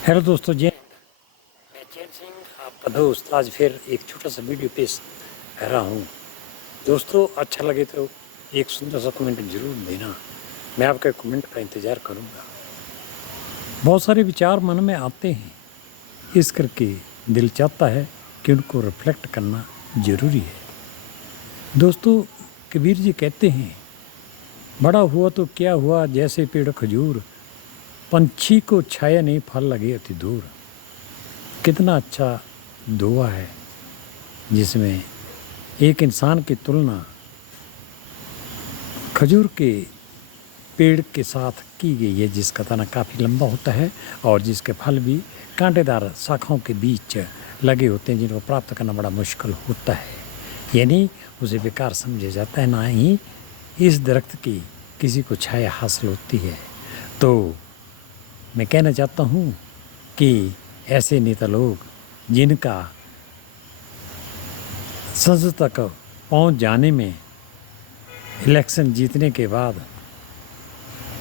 Hello दोस्तों, जय हिंद। मैं चैन सिंह आपका दोस्त आज फिर एक छोटा सा वीडियो पेश कर रहा हूँ। दोस्तों, अच्छा लगे तो एक सुंदर सा कमेंट जरूर देना। मैं आपके कमेंट का इंतज़ार करूँगा। बहुत सारे विचार मन में आते हैं, इस करके दिल चाहता है कि उनको रिफ्लेक्ट करना ज़रूरी है। दोस्तों, कबीर जी कहते हैं, बड़ा हुआ तो क्या हुआ जैसे पेड़ खजूर, पंछी को छाया नहीं फल लगे अति दूर। कितना अच्छा दुआ है जिसमें एक इंसान की तुलना खजूर के पेड़ के साथ की गई है, जिसका तना काफ़ी लंबा होता है और जिसके फल भी कांटेदार शाखाओं के बीच लगे होते हैं, जिनको प्राप्त करना बड़ा मुश्किल होता है। यानी उसे बेकार समझा जाता है, ना ही इस दरख्त की किसी को छाया हासिल होती है। तो मैं कहना चाहता हूँ कि ऐसे नेता लोग जिनका संसद तक पहुँच जाने में इलेक्शन जीतने के बाद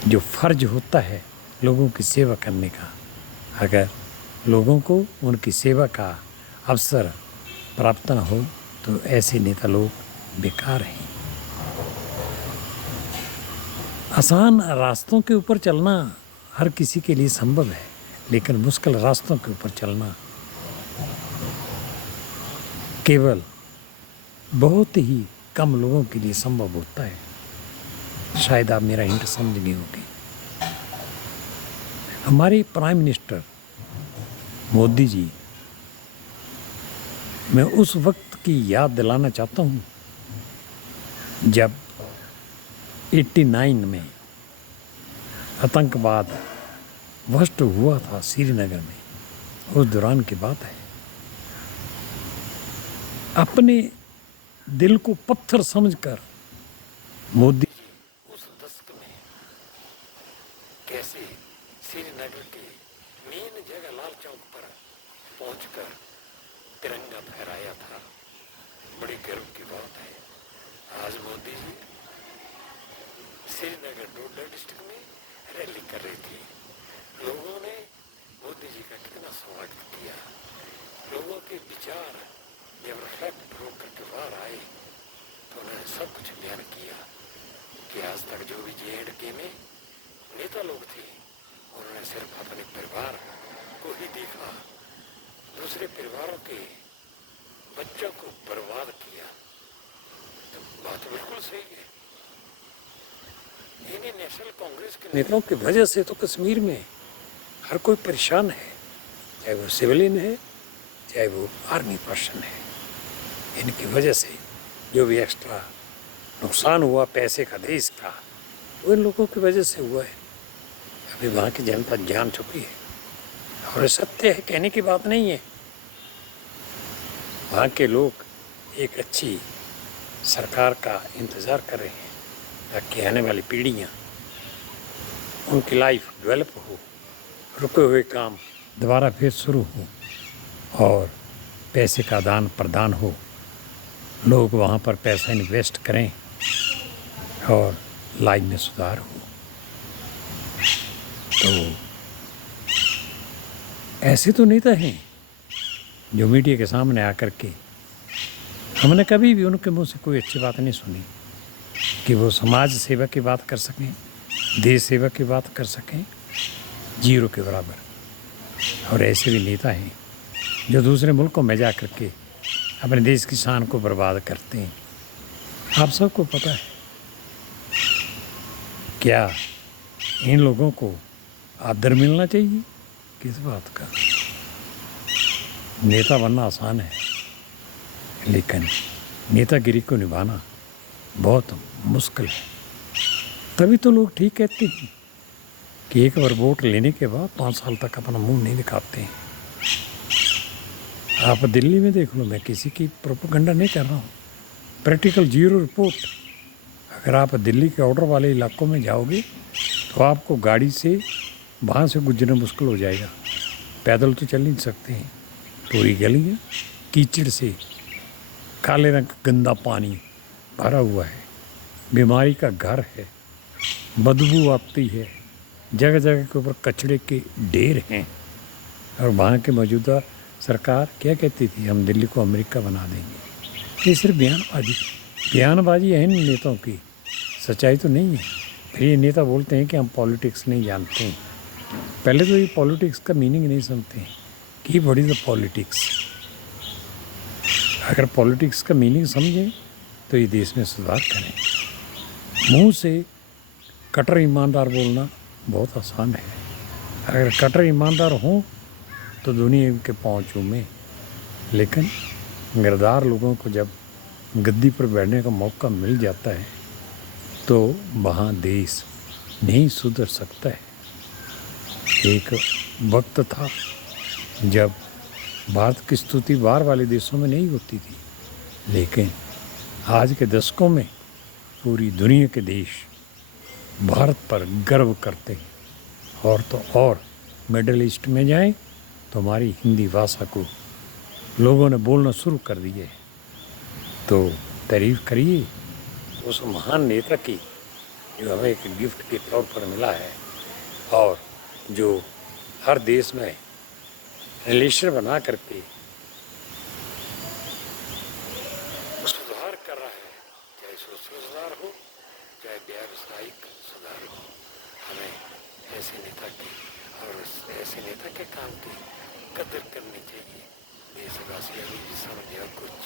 जो फ़र्ज होता है लोगों की सेवा करने का, अगर लोगों को उनकी सेवा का अवसर प्राप्त न हो तो ऐसे नेता लोग बेकार हैं। आसान रास्तों के ऊपर चलना हर किसी के लिए संभव है, लेकिन मुश्किल रास्तों के ऊपर चलना केवल बहुत ही कम लोगों के लिए संभव होता है। शायद आप मेरा हिंट समझ गए होंगे। हमारे प्राइम मिनिस्टर मोदी जी, मैं उस वक्त की याद दिलाना चाहता हूँ जब 89 में आतंकवाद भ्रष्ट हुआ था श्रीनगर में। उस दौरान की बात है। अपने दिल को पत्थर समझकर मोदी जी उस दशक में कैसे श्रीनगर के मेन जगह लाल चौक पर पहुंचकर तिरंगा फहराया था। बड़ी गर्व की बात है। आज मोदी जी श्रीनगर डोडा डिस्ट्रिक्ट में रैली कर रहे थे। लोगों ने मोदी जी का कितना स्वागत किया। लोगों के विचार जब रिफ्लेक्ट होकर के बाहर आए तो उन्होंने सब कुछ बयान किया कि आज तक जो भी JNK में नेता लोग थे, उन्होंने सिर्फ अपने परिवार को ही देखा, दूसरे परिवारों के बच्चों को बर्बाद किया। तो बात बिल्कुल सही है। इन्हीं नेशनल कांग्रेस के नेताओं की वजह से तो कश्मीर में हर कोई परेशान है, चाहे वो सिविलियन है चाहे वो आर्मी पर्सन है। इनकी वजह से जो भी एक्स्ट्रा नुकसान हुआ पैसे का, देश का, वो इन लोगों की वजह से हुआ है। अभी वहाँ की जनता जान चुकी है और सत्य है, कहने की बात नहीं है। वहाँ के लोग एक अच्छी सरकार का इंतज़ार कर रहे हैं ताकि आने वाली पीढ़ियाँ उनकी लाइफ डेवलप हो, रुके हुए काम दोबारा फिर शुरू हो और पैसे का आदान प्रदान हो, लोग वहाँ पर पैसा इन्वेस्ट करें और लाइफ में सुधार हो। तो ऐसे तो नेता हैं जो मीडिया के सामने आकर के हमने कभी भी उनके मुंह से कोई अच्छी बात नहीं सुनी कि वो समाज सेवा की बात कर सकें, देश सेवा की बात कर सकें, जीरो के बराबर। और ऐसे भी नेता हैं जो दूसरे मुल्कों में जा कर के अपने देश की शान को बर्बाद करते हैं। आप सबको पता है क्या इन लोगों को आदर मिलना चाहिए? किस बात का? नेता बनना आसान है, लेकिन नेतागिरी को निभाना बहुत मुश्किल है। तभी तो लोग ठीक कहते हैं कि एक बार वोट लेने के बाद 5 साल तक अपना मुंह नहीं दिखाते हैं। आप दिल्ली में देख लो, मैं किसी की प्रोपेगेंडा नहीं कर रहा हूँ, प्रैक्टिकल जीरो रिपोर्ट। अगर आप दिल्ली के ऑर्डर वाले इलाकों में जाओगे तो आपको गाड़ी से वहाँ से गुजरना मुश्किल हो जाएगा। पैदल तो चल नहीं सकते हैं। पूरी गलियाँ कीचड़ से, काले रंग का गंदा पानी भरा हुआ है, बीमारी का घर है, बदबू आती है, जगह जगह के ऊपर कचड़े के ढेर हैं। और वहाँ की मौजूदा सरकार क्या कहती थी, हम दिल्ली को अमेरिका बना देंगे। ये सिर्फ बयानबाजी है इन नेताओं की, सच्चाई तो नहीं है। फिर ये नेता बोलते हैं कि हम पॉलिटिक्स नहीं जानते हैं। पहले तो ये पॉलिटिक्स का मीनिंग नहीं समझते हैं कि व्हाट इज़ द पॉलिटिक्स। अगर पॉलिटिक्स का मीनिंग समझें तो ये देश में सुधार करें। मुंह से कट्टर ईमानदार बोलना बहुत आसान है। अगर कट्टर ईमानदार हों तो दुनिया के पाँव चूमे, लेकिन गद्दार लोगों को जब गद्दी पर बैठने का मौका मिल जाता है तो वहाँ देश नहीं सुधर सकता है। एक वक्त था जब भारत की स्तुति बाहर वाले देशों में नहीं होती थी, लेकिन आज के दशकों में पूरी दुनिया के देश भारत पर गर्व करते हैं। और तो और मिडल ईस्ट में जाएं तो हमारी हिंदी भाषा को लोगों ने बोलना शुरू कर दिए। तो तारीफ़ करिए उस महान नेता की जो हमें एक गिफ्ट के तौर पर मिला है और जो हर देश में रिलेशन बना करके सुधार कर रहा है, चाहे सोशल सुधार हो चाहे व्यावसायिक सुधार हो। हमें ऐसे नेता की और ऐसे नेता के काम की कदर करनी चाहिए। देशवासी अभी भी समझे कुछ